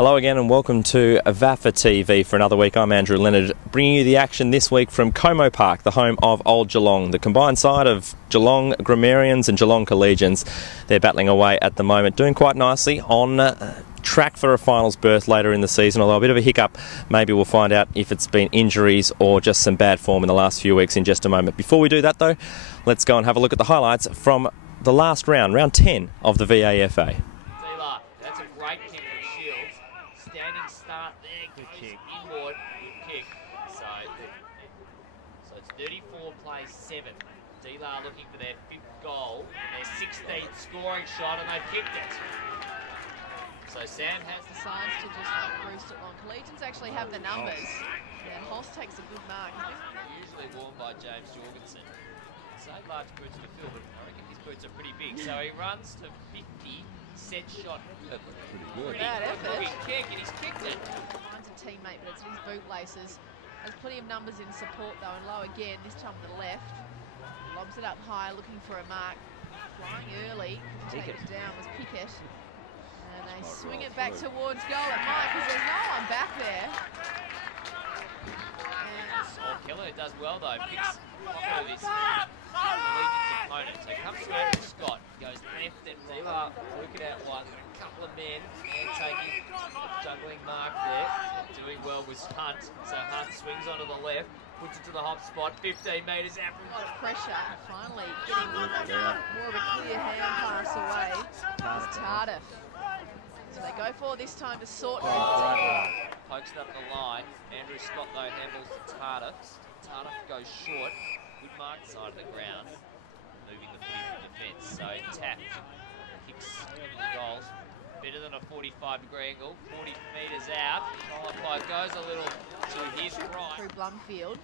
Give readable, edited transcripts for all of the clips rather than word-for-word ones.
Hello again and welcome to VAFA TV for another week. I'm Andrew Leonard, bringing you the action this week from Como Park, the home of Old Geelong. The combined side of Geelong Grammarians and Geelong Collegians. They're battling away at the moment, doing quite nicely on track for a finals berth later in the season, although a bit of a hiccup. Maybe we'll find out if it's been injuries or just some bad form in the last few weeks in just a moment. Before we do that though, let's go and have a look at the highlights from the last round, round 10 of the VAFA. That's a great kick from Shields. Standing start there, good kick. Inward, good kick. So it's 34 plays 7. D-Lar looking for their 5th goal, their 16th scoring shot, and they've kicked it. So Sam has decides to just roost at long. Collegians actually have the numbers. And Holst takes a good mark. Usually worn by James Jorgensen. So large boots in the field, but I reckon his boots are pretty big. So he runs to 50, set shot. That's pretty good. Bad effort. Big kick, and he's kicked it. Finds a teammate, but it's his bootlaces. Has plenty of numbers in support though, and low again, this time to the left. Lobs it up high, looking for a mark. Flying early, take it down was Pickett. And they swing it back towards goal at Mike, because there's no one back there. Keller does well though, picks off of his Collegians opponent. So comes to Andrew Scott, goes left and D-Lar working out one, a couple of men, and taking juggling mark there. Doing well with Hunt, so Hunt swings onto the left, puts it to the hop spot, 15 metres out from a lot of pressure, and finally getting more of a clear hand pass away is Tardif. So they go for this time to sort. Pokes it up the line. Andrew Scott though handles Tardif. Tardif goes short. Good mark side of the ground. Moving the footy from defence. So tapped. Kicks the goals. Better than a 45-degree angle. 40 metres out. Trollope goes a little to his right. Through Blumfield.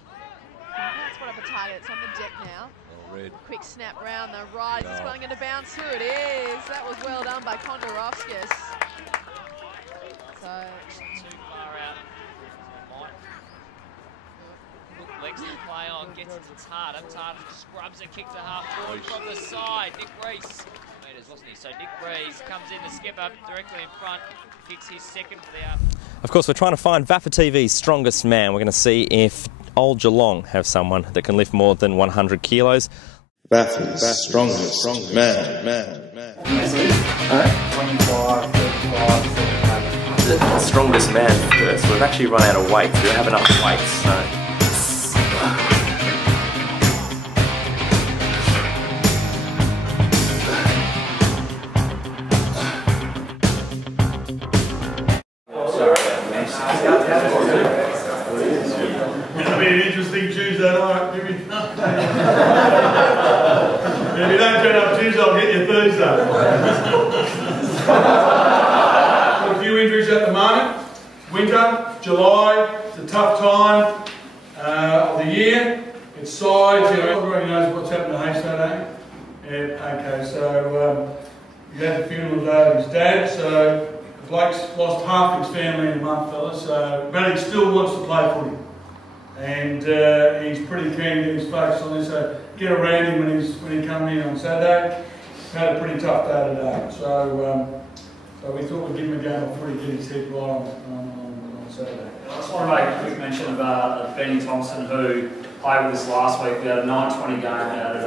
That's what up a target. It's on the deck now. Red. Quick snap round the right. It's going to bounce through. It is. That was well done by Kondorovskis. So too far out. Legs to play on, gets it to Tardif. Tardif scrubs a kick to half forward from the side. Nick Rees, metres, wasn't he? So Nick Rees comes in to skip up directly in front, kicks his second for the out. Of course, we're trying to find VAFA TV's strongest man. We're going to see if Old Geelong have someone that can lift more than 100 kilos. VAFA's strongest man. 25, 35, 38. The strongest man first. We've actually run out of weights. We don't have enough weights, so... It'll be an interesting Tuesday night, Jimmy. If you don't turn up Tuesday, I'll get you Thursday. Got a few injuries at the moment. Winter, July, it's a tough time of the year. It's sides, you know, everybody knows what's happened to Haystack, eh? Yeah, okay, so you had the funeral of his dad, so Blake's lost half his family in a month, fellas, but he still wants to play footy. And he's pretty keen to get his focus on this, so get around him when he comes in on Saturday. Had a pretty tough day today, so we thought we'd give him a game before he get his head right on Saturday. I just want to make a quick mention of Benny Thompson, who played with us last week. We had a 9-20 game out of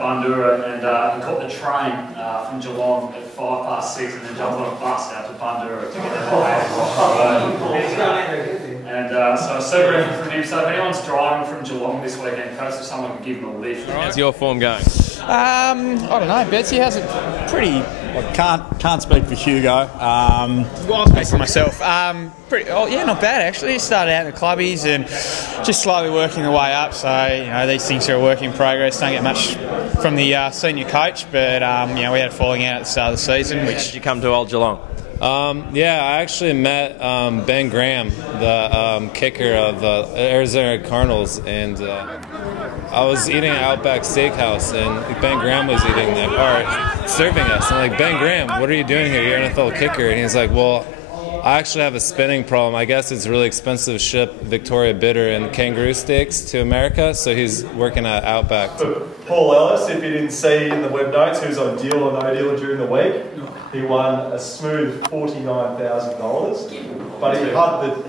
Bundoora, and he caught the train from Geelong at 6:05 and then jumped on a bus out to Bundoora to get there. And so a super effort from him. So if anyone's driving from Geelong this weekend, perhaps if someone could give him a lift. How's your form going? I don't know. Betsy has it pretty. Can't speak for Hugo. Well, I'll speak for myself. Yeah, not bad actually. Started out in the clubbies and just slowly working the way up. So you know, these things are a work in progress. Don't get much from the senior coach, but you know, we had a falling out at the start of the season. How did you come to Old Geelong? Yeah, I actually met Ben Graham, the kicker of the Arizona Cardinals, and I was eating at Outback Steakhouse, and Ben Graham was eating there, or serving us. I'm like, Ben Graham, what are you doing here? You're an NFL kicker. And he's like, well, I actually have a spinning problem. I guess it's really expensive to ship Victoria Bitter and kangaroo steaks to America, so he's working at Outback. Paul Ellis, if you didn't see in the web notes, who's on Deal or No Deal during the week, he won a smooth $49,000, but he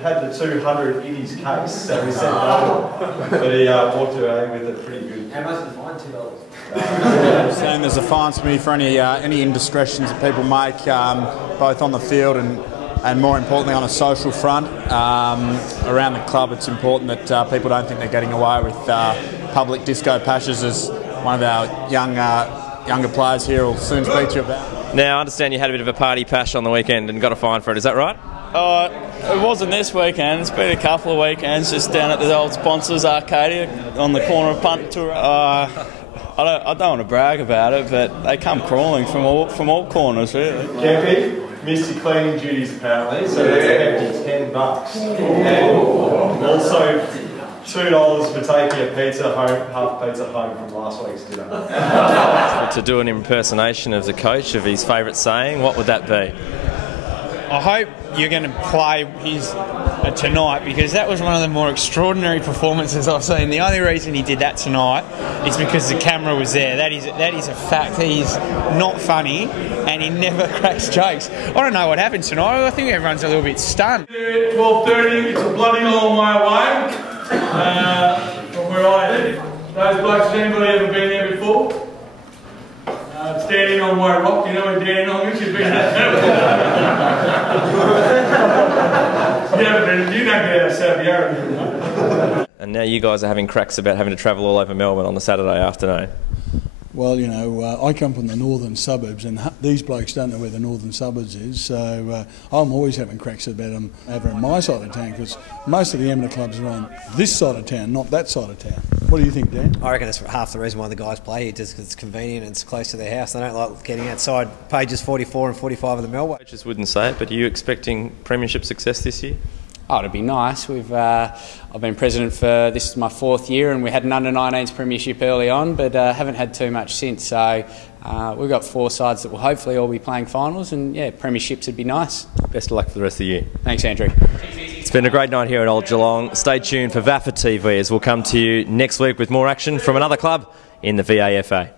had the 200 in his case, so he said no, but he walked away with it pretty good. How much is the fine? $2. Saying there's a fine for me for any indiscretions that people make, both on the field and more importantly on a social front. Around the club, it's important that people don't think they're getting away with public disco pashes, as one of our younger players here will soon speak to you about. Now, I understand you had a bit of a party pash on the weekend and got a fine for it, is that right? It wasn't this weekend, it's been a couple of weekends just down at the old Sponsors Arcadia on the corner of Puntatura. I don't want to brag about it, but they come crawling from all corners, really. Kempy, missed your cleaning duties apparently, so that's a hefty $10. And also $2 for taking a half pizza home from last week's dinner. To do an impersonation of the coach, of his favourite saying, what would that be? I hope you're going to play his tonight, because that was one of the more extraordinary performances I've seen. The only reason he did that tonight is because the camera was there. That is a fact. He's not funny and he never cracks jokes. I don't know what happened tonight. I think everyone's a little bit stunned. 12:30, it's a bloody long way away from where I live. Those blokes, has anybody ever been there before? Standing on Way Rock, you know where Dandenong is? You've been there. You don't get out of South Yarra. And now you guys are having cracks about having to travel all over Melbourne on the Saturday afternoon. Well, you know, I come from the northern suburbs, and these blokes don't know where the northern suburbs is, so I'm always having cracks about them over on my side of town, because most of the amateur clubs are on this side of town, not that side of town. What do you think, Dan? I reckon that's half the reason why the guys play here, just because it's convenient and it's close to their house. They don't like getting outside pages 44 and 45 of the Melway. Coaches wouldn't say it, but are you expecting premiership success this year? Oh, it'd be nice. I've been president for, this is my 4th year, and we had an under-19s premiership early on, but haven't had too much since. So we've got 4 sides that will hopefully all be playing finals, and yeah, premierships would be nice. Best of luck for the rest of the year. Thanks, Andrew. It's been a great night here at Old Geelong. Stay tuned for VAFA TV, as we'll come to you next week with more action from another club in the VAFA.